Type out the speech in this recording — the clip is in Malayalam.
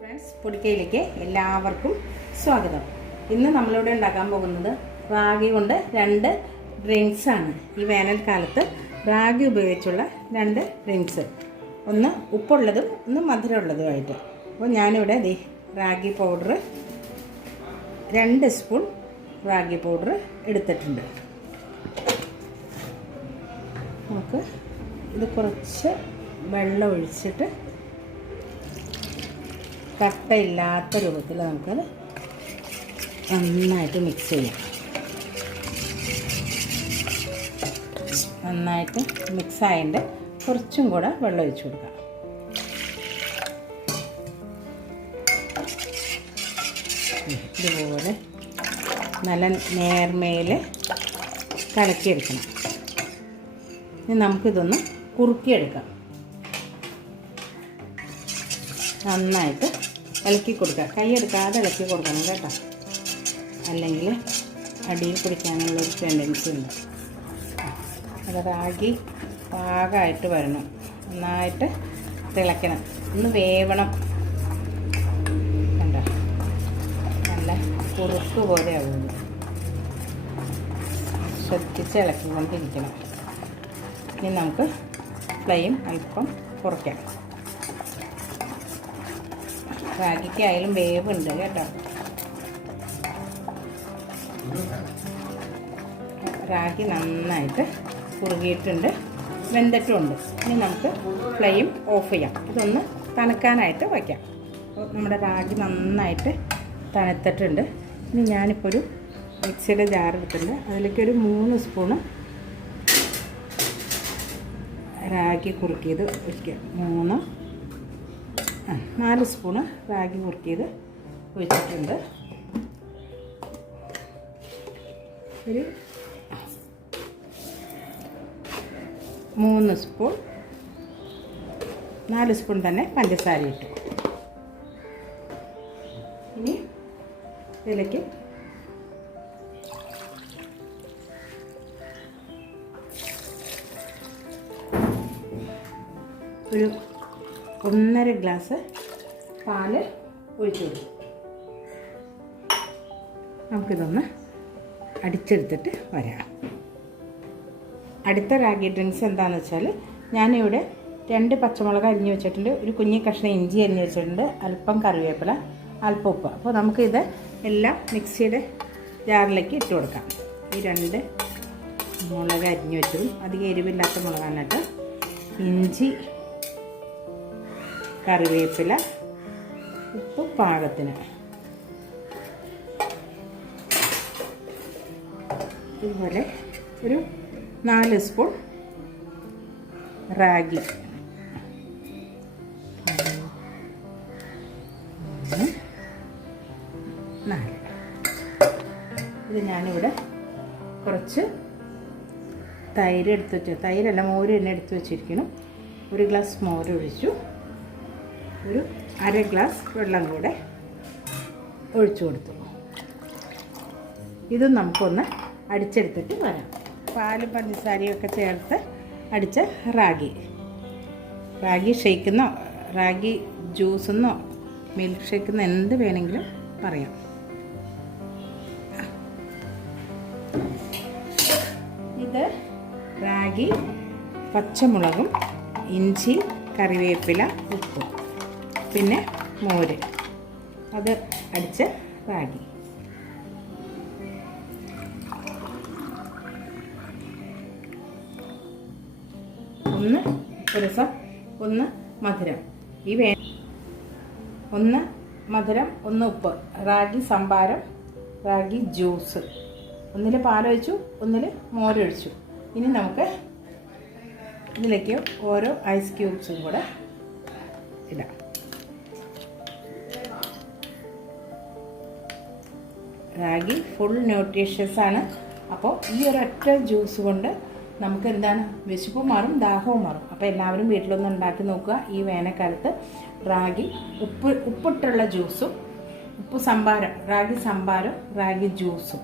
ഫ്രണ്ട്സ്, പൊടിക്കയിലേക്ക് എല്ലാവർക്കും സ്വാഗതം. ഇന്ന് നമ്മളിവിടെ ഉണ്ടാക്കാൻ പോകുന്നത് റാഗി കൊണ്ട് 2 ഡ്രിങ്ക്സ് ആണ്. ഈ വേനൽക്കാലത്ത് റാഗി ഉപയോഗിച്ചുള്ള 2 ഡ്രിങ്ക്സ്, ഒന്ന് ഉപ്പുള്ളതും ഒന്ന് മധുരമുള്ളതുമായിട്ട്. അപ്പോൾ ഞാനിവിടെ ragi powder 2 spoon ragi powder എടുത്തിട്ടുണ്ട്. നമുക്ക് ഇത് കുറച്ച് വെള്ളം ഒഴിച്ചിട്ട് കട്ടയില്ലാത്ത രൂപത്തിൽ നമുക്കത് നന്നായിട്ട് മിക്സ് ചെയ്യാം. നന്നായിട്ട് മിക്സ് ആയതിൻ്റെ കുറച്ചും കൂടെ വെള്ളം ഒഴിച്ചു കൊടുക്കാം. ഇതുപോലെ നല്ല നേർമയിൽ കലക്കിയെടുക്കണം. ഇനി നമുക്കിതൊന്ന് കുറുക്കിയെടുക്കാം. നന്നായിട്ട് ഇളക്കി കൊടുക്കുക. കൈയെടുക്കാതെ ഇളക്കി കൊടുക്കണം കേട്ടോ, അല്ലെങ്കിൽ അടിയിൽ പിടിക്കാനുള്ളൊരു ടെൻഡൻസി ഉണ്ട്. അത് റാഗി പാകമായിട്ട് വരണം, നന്നായിട്ട് തിളയ്ക്കണം, ഒന്ന് വേവണം. കണ്ടോ, നല്ല കുറുക്ക് പോലെ ആവുന്നു. ശ്രദ്ധിച്ച് ഇളക്കിക്കൊണ്ടിരിക്കണം. ഇനി നമുക്ക് ഫ്ലെയിം അല്പം കുറയ്ക്കാം. റാഗിക്ക് ആയാലും വേവുണ്ട് കേട്ടോ. റാഗി നന്നായിട്ട് കുറുകിയിട്ടുണ്ട്, വെന്തിട്ടുമുണ്ട്. ഇനി നമുക്ക് ഫ്ലെയിം ഓഫ് ചെയ്യാം. ഇതൊന്ന് തണുക്കാനായിട്ട് വയ്ക്കാം. നമ്മുടെ റാഗി നന്നായിട്ട് തണുത്തിട്ടുണ്ട്. ഇനി ഞാനിപ്പോൾ ഒരു മിക്സിയുടെ ജാർ എടുത്തിട്ടുണ്ട്. അതിലേക്കൊരു 3 സ്പൂണ് റാഗി കുറുക്കിയത് ഒഴിക്കുക. 4 സ്പൂണ് റാഗി കുറുക്കിയത് ഒഴിച്ചിട്ടുണ്ട്. ഒരു 3 സ്പൂൺ 4 സ്പൂൺ തന്നെ പഞ്ചസാര ഇട്ടു. ഇനി ഇതിലേക്ക് ഒരു 1.5 ഗ്ലാസ് പാല് ഒഴിച്ചു കൊടുക്കും. നമുക്കിതൊന്ന് അടിച്ചെടുത്തിട്ട് വരാം. അടുത്ത റാഗി ഡ്രിങ്ക്സ് എന്താണെന്ന് വെച്ചാൽ, ഞാനിവിടെ 2 പച്ചമുളക് അരിഞ്ഞ് വെച്ചിട്ടുണ്ട്, ഒരു കുഞ്ഞി കഷ്ണം ഇഞ്ചി അരിഞ്ഞ് വെച്ചിട്ടുണ്ട്, അല്പം കറിവേപ്പില, അല്പം ഉപ്പ്. അപ്പോൾ നമുക്കിത് എല്ലാം മിക്സിയുടെ ജാറിലേക്ക് ഇട്ട് കൊടുക്കാം. ഈ 2 മുളക് അരിഞ്ഞ് വെച്ചതും അധികം എരിവില്ലാത്ത മുളകാണ് കേട്ടോ. ഇഞ്ചി, കറിവേപ്പില, ഉപ്പ് പാകത്തിന്. ഇതുപോലെ ഒരു 4 സ്പൂൺ റാഗി, 4. ഇത് ഞാനിവിടെ കുറച്ച് തൈര് എടുത്ത് വെച്ചു. തൈരല്ല, മോര് തന്നെ എടുത്ത് വെച്ചിരിക്കണം. 1 ഗ്ലാസ് മോര് ഒഴിച്ചു. ഒരു 1/2 ഗ്ലാസ് വെള്ളം കൂടെ ഒഴിച്ചു കൊടുത്തു. ഇതും നമുക്കൊന്ന് അടിച്ചെടുത്തിട്ട് വരാം. പാലും പഞ്ചസാരയും ഒക്കെ ചേർത്ത് അടിച്ച റാഗി ഷേക്കെന്നോ റാഗി ജ്യൂസെന്നോ മിൽക്ക് ഷേക്കെന്നോ എന്ത് വേണമെങ്കിലും പറയാം. ഇത് റാഗി, പച്ചമുളകും, ഇഞ്ചി, കറിവേപ്പില, ഉപ്പ്, പിന്നെ മോര്, അത് അടിച്ച റാഗി. ഒന്ന് രസം, ഒന്ന് മധുരം. ഒന്ന് മധുരം, ഒന്ന് ഉപ്പ്. റാഗി സംഭാരം, റാഗി ജ്യൂസ്. ഒന്നിൽ പാലൊഴിച്ചു, ഒന്നിൽ മോരൊഴിച്ചു. ഇനി നമുക്ക് ഇതിലേക്ക് ഓരോ ഐസ് ക്യൂബ്സും കൂടെ ഇടാം. റാഗി ഫുൾ ന്യൂട്രീഷ്യസ് ആണ്. അപ്പോൾ ഈ ഒരൊറ്റ ജ്യൂസ് കൊണ്ട് നമുക്ക് എന്താണ്, വിശപ്പ് മാറും, ദാഹവും മാറും. അപ്പോൾ എല്ലാവരും വീട്ടിലൊന്ന് ഉണ്ടാക്കി നോക്കുക. ഈ വേനൽക്കാലത്ത് റാഗി ഉപ്പിട്ടുള്ള ജ്യൂസും, റാഗി സംഭാരം, റാഗി ജ്യൂസും